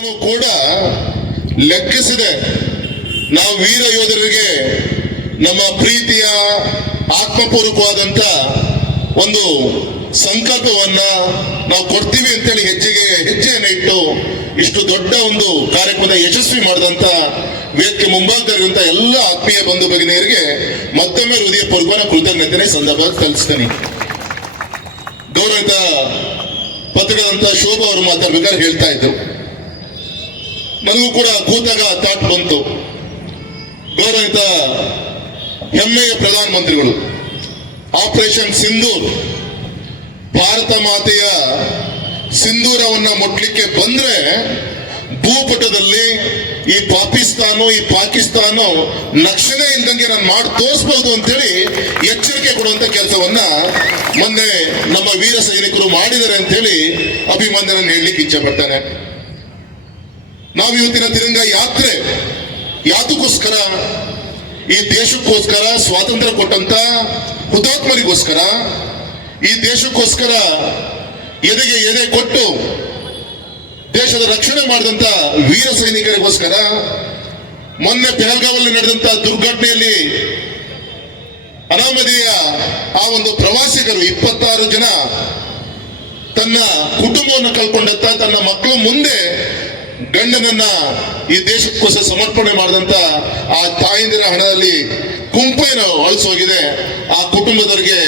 ಕೂಡ ಲೆಕ್ಕಿಸಿದೆ ನಾವು ವೀರ ಯೋಧರಿಗೆ ನಮ್ಮ ಪ್ರೀತಿಯ ಆತ್ಮಪೂರ್ವಕವಾದಂತ ಒಂದು ಸಂಕಲ್ಪವನ್ನ ನಾವು ಕೊಡ್ತೀವಿ ಅಂತೇಳಿ ಹೆಜ್ಜೆಗೆ ಹೆಜ್ಜೆಯನ್ನು ಇಟ್ಟು ಇಷ್ಟು ದೊಡ್ಡ ಒಂದು ಕಾರ್ಯಕ್ರಮದ ಯಶಸ್ವಿ ಮಾಡಿದಂತ ವೇದಿಕೆ ಮುಂಭಾಗದಲ್ಲಿರುವಂತ ಎಲ್ಲ ಆತ್ಮೀಯ ಬಂಧು ಭಗಿನಿಯರಿಗೆ ಮತ್ತೊಮ್ಮೆ ಹೃದಯಪೂರ್ವಕ ಕೃತಜ್ಞತೆ ಸಂದರ್ಭ ತಲುಪಿಸ್ತೇನೆ ಗೌರವಿತ ಪತ್ರಗಳಂತ ಶೋಭಾ ಅವರು ಮಾತಾಡ್ಬೇಕಾದ್ರೆ ಹೇಳ್ತಾ ಇದ್ರು. ನನಗೂ ಕೂಡ ಕೂತಾಗ ತಾಟ್ ಬಂತು. ಗೌರವಿತ ಹೆಮ್ಮೆಯ ಪ್ರಧಾನಮಂತ್ರಿಗಳು ಆಪರೇಷನ್ ಸಿಂಧೂರ್ ಭಾರತ ಮಾತೆಯ ಸಿಂಧೂರವನ್ನ ಮುಟ್ಲಿಕ್ಕೆ ಬಂದ್ರೆ ಭೂಪಟದಲ್ಲಿ ಈ ಪಾಕಿಸ್ತಾನ ಈ ಪಾಕಿಸ್ತಾನ ನಕ್ಷಣೆ ಇಲ್ದಂಗೆ ನಾನು ಮಾಡಿ ತೋರಿಸಬಹುದು ಅಂತೇಳಿ ಎಚ್ಚರಿಕೆ ಕೊಡುವಂತ ಕೆಲಸವನ್ನ ಮೊನ್ನೆ ನಮ್ಮ ವೀರ ಸೈನಿಕರು ಮಾಡಿದ್ದಾರೆ ಅಂತೇಳಿ ಅಭಿನಂದನೆ ಹೇಳಲಿಕ್ಕೆ ಇಚ್ಛೆ ಪಡ್ತಾನೆ. ನಾವು ಇವತ್ತಿನ ತಿರಂಗ ಯಾತ್ರೆ, ಯಾತಕ್ಕೋಸ್ಕರ, ಈ ದೇಶಕ್ಕೋಸ್ಕರ ಸ್ವಾತಂತ್ರ್ಯ ಕೊಟ್ಟಂತ ಹುತಾತ್ಮರಿಗೋಸ್ಕರ, ಈ ದೇಶಕ್ಕೋಸ್ಕರ ಎದೆಗೆ ಎದೆ ಕೊಟ್ಟು ದೇಶದ ರಕ್ಷಣೆ ಮಾಡಿದಂತ ವೀರ ಸೈನಿಕರಿಗೋಸ್ಕರ, ಮೊನ್ನೆ ಪೆಹಲ್ಗಾವಲ್ಲಿ ನಡೆದಂತ ದುರ್ಘಟನೆಯಲ್ಲಿ ಅನಾಮಧೇಯ ಆ ಒಂದು ಪ್ರವಾಸಿಗರು ಇಪ್ಪತ್ತಾರು ಜನ ತನ್ನ ಕುಟುಂಬವನ್ನು ಕಳ್ಕೊಂಡತ್ತ ತನ್ನ ಮಕ್ಕಳು ಮುಂದೆ ಗಂಡನನ್ನ ಈ ದೇಶಕ್ಕೋಸ್ಕರ ಸಮರ್ಪಣೆ ಮಾಡಿದಂತ ಆ ತಾಯಂದಿರ ಹಣದಲ್ಲಿ ಕುಂಪೇನ ಅಳಿಸೋಗಿದೆ. ಆ ಕುಟುಂಬದವರಿಗೆ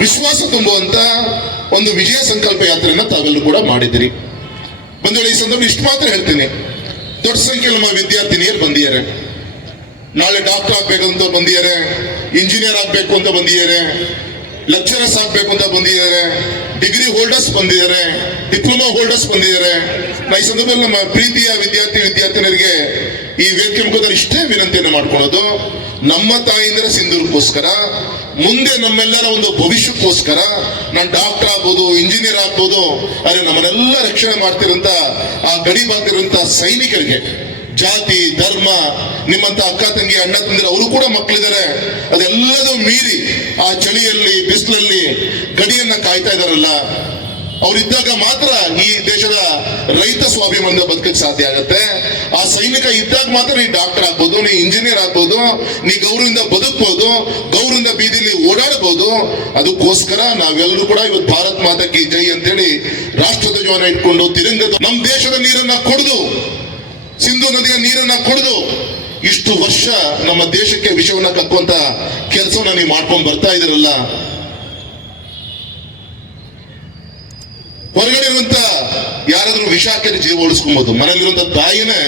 ವಿಶ್ವಾಸ ತುಂಬುವಂತ ಒಂದು ವಿಜಯ ಸಂಕಲ್ಪ ಯಾತ್ರೆಯನ್ನ ತಾವೆಲ್ಲರೂ ಕೂಡ ಮಾಡಿದಿರಿ ಬಂದೇಳಿ ಈ ಸಂದರ್ಭ ಇಷ್ಟು ಮಾತ್ರ ಹೇಳ್ತೀನಿ. ದೊಡ್ಡ ಸಂಖ್ಯೆಯಲ್ಲಿ ನಮ್ಮ ವಿದ್ಯಾರ್ಥಿನಿಯರು ಬಂದಿದ್ದಾರೆ. ನಾಳೆ ಡಾಕ್ಟರ್ ಆಗ್ಬೇಕಂತ ಬಂದಿದ್ದಾರೆ, ಇಂಜಿನಿಯರ್ ಆಗ್ಬೇಕು ಅಂತ ಬಂದಿದ್ದಾರೆ, ಲೆಕ್ಚರರ್ಸ್ ಆಗ್ಬೇಕು ಅಂತ ಬಂದಿದ್ದಾರೆ. ಡಿಗ್ರಿ ಹೋಲ್ಡರ್ಸ್ ಬಂದಿದ್ದಾರೆ, ಡಿಪ್ಲೊಮಾ ಹೋಲ್ಡರ್ಸ್ ಬಂದಿದ್ದಾರೆ. ನಾ ಈ ಸಂದರ್ಭದಲ್ಲಿ ನಮ್ಮ ಪ್ರೀತಿಯ ವಿದ್ಯಾರ್ಥಿ, ವಿದ್ಯಾರ್ಥಿನಿಯರಿಗೆ ಈ ವೇದಿಕೆ ಮುಖದಲ್ಲಿ ಇಷ್ಟೇ ವಿನಂತಿಯನ್ನು ಮಾಡ್ಕೊಳ್ಳೋದು ನಮ್ಮ ತಾಯಿಂದರ ಸಿಂಧೂರ್ಗೋಸ್ಕರ, ಮುಂದೆ ನಮ್ಮೆಲ್ಲರ ಒಂದು ಭವಿಷ್ಯಕ್ಕೋಸ್ಕರ ನಾನು ಡಾಕ್ಟರ್ ಆಗ್ಬೋದು, ಇಂಜಿನಿಯರ್ ಆಗ್ಬೋದು, ಅರೆ ನಮ್ಮನ್ನೆಲ್ಲ ರಕ್ಷಣೆ ಮಾಡ್ತಿರಂತ ಆ ಗಡಿ ಬಾಗ್ತಿರುವಂತ ಸೈನಿಕರಿಗೆ ಜಾತಿ, ಧರ್ಮ ನಿಮ್ಮಂತ ಅಕ್ಕ ತಂಗಿ, ಅಣ್ಣ ತಂದಿರ ಅವರು ಕೂಡ ಮಕ್ಕಳಿದ್ದಾರೆ. ಅದೆಲ್ಲದೂ ಮೀರಿ ಆ ಚಳಿಯಲ್ಲಿ, ಬಿಸಿಲಲ್ಲಿ ಗಡಿಯನ್ನ ಕಾಯ್ತಾ ಇದಾರಲ್ಲ ಅವರಿದ್ದಾಗ ಮಾತ್ರ ಈ ದೇಶದ ರೈತ ಸ್ವಾಭಿಮಾನದ ಬದುಕಕ್ಕೆ ಸಾಧ್ಯ ಆಗತ್ತೆ. ಆ ಸೈನಿಕ ಇದ್ದಾಗ ಮಾತ್ರ ನೀ ಡಾಕ್ಟರ್ ಆಗ್ಬೋದು, ನೀ ಇಂಜಿನಿಯರ್ ಆಗ್ಬೋದು, ನೀ ಗೌರವದಿಂದ ಬದುಕ್ಬೋದು, ಗೌರವದಿಂದ ಬೀದಿಲಿ ಓಡಾಡಬಹುದು ಅದಕ್ಕೋಸ್ಕರ ನಾವೆಲ್ಲರೂ ಕೂಡ ಇವತ್ತು ಭಾರತ್ ಮಾತಕ್ಕೆ ಜೈ ಅಂತೇಳಿ ರಾಷ್ಟ್ರಧ್ವಜವನ್ನ ಇಟ್ಕೊಂಡು ತಿರಂಗದ ನಮ್ಮ ದೇಶದ ನೀರನ್ನ ಕುಡಿದು ಸಿಂಧು ನದಿಯ ನೀರನ್ನ ಕುಡಿದು ಇಷ್ಟು ವರ್ಷ ನಮ್ಮ ದೇಶಕ್ಕೆ ವಿಷವನ್ನ ಕಕ್ಕುವಂತ ಕೆಲಸವನ್ನ ನೀವು ಮಾಡ್ಕೊಂಡು ಬರ್ತಾ ಇದಿರಲ್ಲ? ಹೊರಗಡೆ ಇರುವಂತ ಯಾರಾದ್ರೂ ವಿಷ ಜೀವ ಉಳಿಸ್ಕೊಬಹುದು ಮನೇಲಿರುವಂತ ತಾಯಿನೇ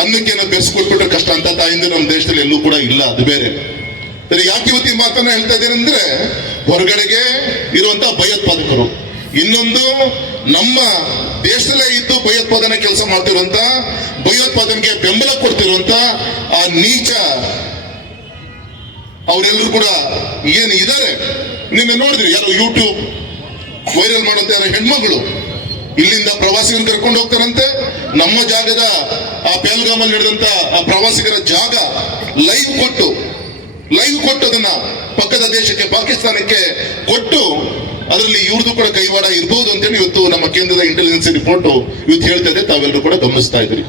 ಅನ್ನಕ್ಕೆ ಬೆರೆಸ್ಕೊಟ್ಬಿಟ್ರೆ ಕಷ್ಟ ಅಂತ ತಾಯಿಂದ ನಮ್ಮ ದೇಶದಲ್ಲಿ ಎಲ್ಲೂ ಕೂಡ ಇಲ್ಲ, ಅದು ಬೇರೆ. ಯಾಕೆ ಇವತ್ತಿನ ಮಾತನ್ನ ಹೇಳ್ತಾ ಇದ್ದೀರಂದ್ರೆ ಹೊರಗಡೆಗೆ ಇರುವಂತ ಭಯೋತ್ಪಾದಕರು. ಇನ್ನೊಂದು, ನಮ್ಮ ದೇಶದಲ್ಲೇ ಇದ್ದು ಭಯೋತ್ಪಾದನೆ ಕೆಲಸ ಮಾಡ್ತಿರುವಂತ, ಭಯೋತ್ಪಾದನೆಗೆ ಬೆಂಬಲ ಕೊಡ್ತಿರುವಂತ ಆ ನೀಚ ಅವರೆಲ್ಲರೂ ಕೂಡ ಏನು ಇದ್ದಾರೆ? ನಿನ್ನೆ ನೋಡಿದ್ರಿ, ಯಾರು ಯೂಟ್ಯೂಬ್ ವೈರಲ್ ಮಾಡುವಂತ ಹೆಣ್ಮಗಳು, ಇಲ್ಲಿಂದ ಪ್ರವಾಸಿಗರನ್ನು ಕರ್ಕೊಂಡು ಹೋಗ್ತಾರಂತೆ. ನಮ್ಮ ಜಾಗದ ಆ ಪೇಲ್ಗಾಮಲ್ಲಿ ನಡೆದಂತ ಆ ಪ್ರವಾಸಿಗರ ಜಾಗ ಲೈವ್ ಕೊಟ್ಟು ಲೈವ್ ಕೊಟ್ಟು ಅದನ್ನ ಪಕ್ಕದ ದೇಶಕ್ಕೆ, ಪಾಕಿಸ್ತಾನಕ್ಕೆ ಕೊಟ್ಟು ಅದರಲ್ಲಿ ಇವ್ರದ್ದು ಕೂಡ ಕೈವಾಡ ಇರ್ಬೋದು ಅಂತೇಳಿ ಇವತ್ತು ನಮ್ಮ ಕೇಂದ್ರದ ಇಂಟೆಲಿಜೆನ್ಸ್ ರಿಪೋರ್ಟ್ ಇವತ್ತು ಹೇಳ್ತಾ ಇದೆ. ತಾವೆಲ್ಲರೂ ಕೂಡ ಗಮನಿಸ್ತಾ ಇದ್ರಿ.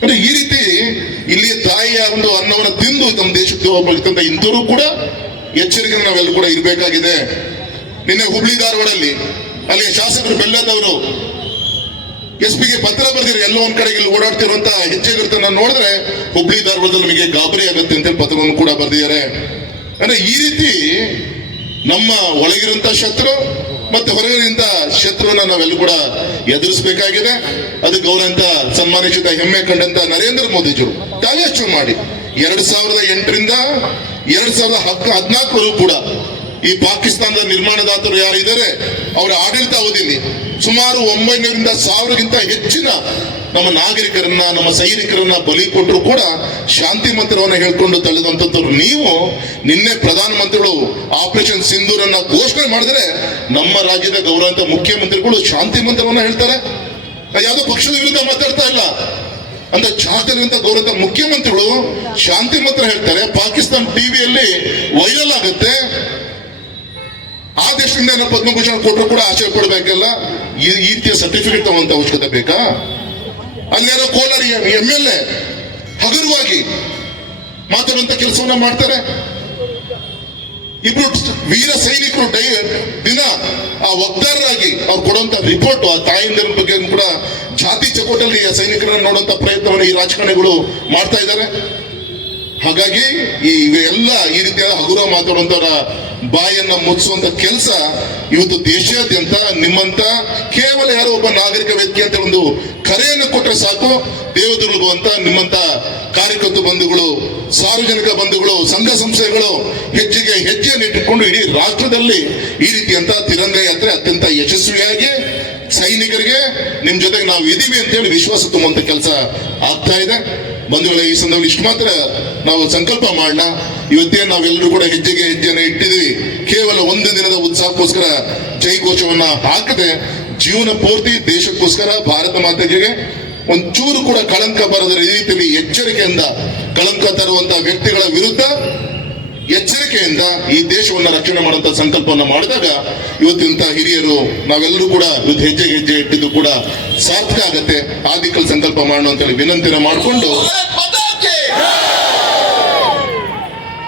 ಅಂದ್ರೆ ಈ ರೀತಿ ಇಲ್ಲಿ ತಾಯಿಯ ಒಂದು ಅನ್ನವನ್ನ ತಿಂದು ನಮ್ಮ ದೇಶಕ್ಕೆ ಹೋಗ್ಬೇಕಂತ ಇಂಥವ್ರು ಕೂಡ ಎಚ್ಚರಿಕೆ ನಾವೆಲ್ಲರೂ ಕೂಡ ಇರಬೇಕಾಗಿದೆ. ನಿನ್ನೆ ಹುಬ್ಳಿ ಧಾರವಾಡಲ್ಲಿ ಅಲ್ಲಿ ಶಾಸಕರು ಬೆಲ್ಲದವರು ಎಸ್ ಪಿಗೆ ಪತ್ರ ಬರೆದಿರಿ ಎಲ್ಲೋ ಒಂದ್ ಕಡೆ ಇಲ್ಲಿ ಓಡಾಡ್ತಿರುವಂತ ಹೆಜ್ಜೆಗರ್ತನ ನೋಡಿದ್ರೆ ಹುಬ್ಳಿ ಧಾರವಾಡದಲ್ಲಿ ನಮಗೆ ಗಾಬರಿ ಆಗುತ್ತೆ ಅಂತ ಪತ್ರವನ್ನು ಕೂಡ ಬರೆದಿದ್ದಾರೆ. ಅಂದ್ರೆ ಈ ರೀತಿ ನಮ್ಮ ಒಳಗಿರುವಂತ ಶತ್ರು ಮತ್ತೆ ಹೊರಗಿನಿಂದ ಶತ್ರುವನ್ನ ನಾವೆಲ್ಲೂ ಕೂಡ ಎದುರಿಸಬೇಕಾಗಿದೆ. ಅದಕ್ಕೆ ಅವರಂತ ಸನ್ಮಾನಿಸಿದ ಹೆಮ್ಮೆ ಕಂಡಂತ ನರೇಂದ್ರ ಮೋದಿಜಿರು ತಾವೇ ಮಾಡಿ ಎರಡ್ ಸಾವಿರದ ಎಂಟರಿಂದ ಎರಡ್ ಸಾವಿರದ ಹಕ್ ಹದಿನಾಲ್ಕರವರೆಗೂ ಕೂಡ ಈ ಪಾಕಿಸ್ತಾನದ ನಿರ್ಮಾಣದಾತರು ಯಾರಿದ್ದಾರೆ? ಅವರ ಆಡಳಿತ ಅವಧಿಯಲ್ಲಿ ಸುಮಾರು ಒಂಬೈನೂರಿಂದ ಸಾವಿರಕ್ಕಿಂತ ಹೆಚ್ಚಿನ ನಮ್ಮ ನಾಗರಿಕರನ್ನ, ನಮ್ಮ ಸೈನಿಕರನ್ನ ಬಲಿ ಕೊಟ್ಟರು ಕೂಡ ಶಾಂತಿ ಮಂತ್ರವನ್ನ ಹೇಳ್ಕೊಂಡು ತಳೆದಂತದ್ದು ನೀವು. ನಿನ್ನೆ ಪ್ರಧಾನಮಂತ್ರಿಗಳು ಆಪರೇಷನ್ ಸಿಂಧೂರನ್ನ ಘೋಷಣೆ ಮಾಡಿದ್ರೆ ನಮ್ಮ ರಾಜ್ಯದ ಗೌರವಂತ ಮುಖ್ಯಮಂತ್ರಿಗಳು ಶಾಂತಿ ಮಂತ್ರವನ್ನ ಹೇಳ್ತಾರೆ. ಯಾವುದೋ ಪಕ್ಷದ ವಿರುದ್ಧ ಮಾತಾಡ್ತಾ ಇಲ್ಲ. ಅಂದ್ರೆ ಜಾಗತಿಕ ಗೌರವ ಮುಖ್ಯಮಂತ್ರಿಗಳು ಶಾಂತಿ ಮಂತ್ರ ಹೇಳ್ತಾರೆ. ಪಾಕಿಸ್ತಾನ ಟಿವಿಯಲ್ಲಿ ವೈರಲ್ ಆಗುತ್ತೆ. ಆ ದೇಶದಿಂದ ಏನೋ ಪದ್ಮಭೂಷಣ ಕೊಟ್ಟರು ಕೂಡ ಆಶ್ಚರ್ಯ ಪಡಬೇಕಲ್ಲ? ಈ ರೀತಿಯ ಸರ್ಟಿಫಿಕೇಟ್ ತಗೊಂತ ಅವಶ್ಯಕತೆ ಬೇಕಾ? ಅಲ್ಲೇನೋ ಕೋಲಾರ ಎಂ ಎಲ್ ಎ ಹಗುರವಾಗಿ ಮಾತಾಡುವಂತ ಕೆಲಸವನ್ನ ಮಾಡ್ತಾರೆ. ಇಬ್ರು ವೀರ ಸೈನಿಕರು ಡೈ ದಿನ ಆ ವಕ್ತಾರರಾಗಿ ಅವ್ರು ಕೊಡುವಂತ ರಿಪೋರ್ಟ್ ಆ ತಾಯಿಂದರ ಬಗ್ಗೆ ಕೂಡ ಜಾತಿ ಚಕೋಟಲ್ಲಿ ಆ ಸೈನಿಕರನ್ನ ನೋಡುವಂತ ಪ್ರಯತ್ನವನ್ನು ಈ ರಾಜಕಾರಣಿಗಳು ಮಾಡ್ತಾ ಇದ್ದಾರೆ. ಹಾಗಾಗಿ ಈ ಇವೆಲ್ಲ ಈ ರೀತಿಯಾದ ಹಗುರ ಮಾತಾಡುವಂತರ ಬಾಯನ್ನ ಮುಚ್ಚುವಂತ ಕೆಲಸ ಇವತ್ತು ದೇಶಾದ್ಯಂತ ನಿಮ್ಮಂತ ಕೇವಲ ಯಾರೋ ಒಬ್ಬ ನಾಗರಿಕ ವ್ಯಕ್ತಿ ಅಂತ ಒಂದು ಕರೆಯನ್ನು ಕೊಟ್ಟರೆ ಸಾಕು, ದೇವದುರ್ಗ ಅಂತ ನಿಮ್ಮಂತ ಕಾರ್ಯಕರ್ತ ಬಂಧುಗಳು, ಸಾರ್ವಜನಿಕ ಬಂಧುಗಳು, ಸಂಘ ಸಂಸ್ಥೆಗಳು ಹೆಚ್ಚಿಗೆ ಹೆಜ್ಜೆಯನ್ನು ಇಟ್ಟುಕೊಂಡು ಇಡೀ ರಾಷ್ಟ್ರದಲ್ಲಿ ಈ ರೀತಿಯಂತ ತಿರಂಗ ಯಾತ್ರೆ ಅತ್ಯಂತ ಯಶಸ್ವಿಯಾಗಿ ಸೈನಿಕರಿಗೆ ನಿಮ್ ಜೊತೆಗೆ ನಾವು ಇದೀವಿ ಅಂತ ಹೇಳಿ ವಿಶ್ವಾಸ ತುಂಬುವಂತ ಕೆಲಸ ಆಗ್ತಾ ಇದೆ. ಬಂಧುಗಳ, ಈ ಸಂದರ್ಭದಲ್ಲಿ ಇಷ್ಟು ಮಾತ್ರ ನಾವು ಸಂಕಲ್ಪ ಮಾಡೋಣ ಇವತ್ತೇ ನಾವೆಲ್ಲರೂ ಕೂಡ ಹೆಜ್ಜೆಗೆ ಹೆಜ್ಜೆಯನ್ನು ಇಟ್ಟಿದ್ದೀವಿ. ಕೇವಲ ಒಂದು ದಿನದ ಉತ್ಸಾಹಕ್ಕೋಸ್ಕರ ಜೈ ಘೋಷವನ್ನ ಹಾಕದೆ ಜೀವನ ಪೂರ್ತಿ ದೇಶಕ್ಕೋಸ್ಕರ, ಭಾರತ ಮಾತೆಗೆ ಒಂಚೂರು ಕೂಡ ಕಳಂಕ ಬರದ ರೀತಿಯಲ್ಲಿ ಎಚ್ಚರಿಕೆಯಿಂದ ಕಳಂಕ ತರುವಂತ ವ್ಯಕ್ತಿಗಳ ವಿರುದ್ಧ ಎಚ್ಚರಿಕೆಯಿಂದ ಈ ದೇಶವನ್ನ ರಕ್ಷಣೆ ಮಾಡುವಂತ ಸಂಕಲ್ಪವನ್ನು ಮಾಡಿದಾಗ ಇವತ್ತಿಂತ ಹಿರಿಯರು, ನಾವೆಲ್ಲರೂ ಕೂಡ ಇವತ್ತು ಹೆಜ್ಜೆ ಹೆಜ್ಜೆ ಇಟ್ಟಿದ್ದು ಕೂಡ ಸಾರ್ಥಕ ಆಗತ್ತೆ. ಆ ದಿಕ್ಕಲ್ಲಿ ಸಂಕಲ್ಪ ಮಾಡೋಣ ಅಂತೇಳಿ ವಿನಂತಿನ ಮಾಡಿಕೊಂಡು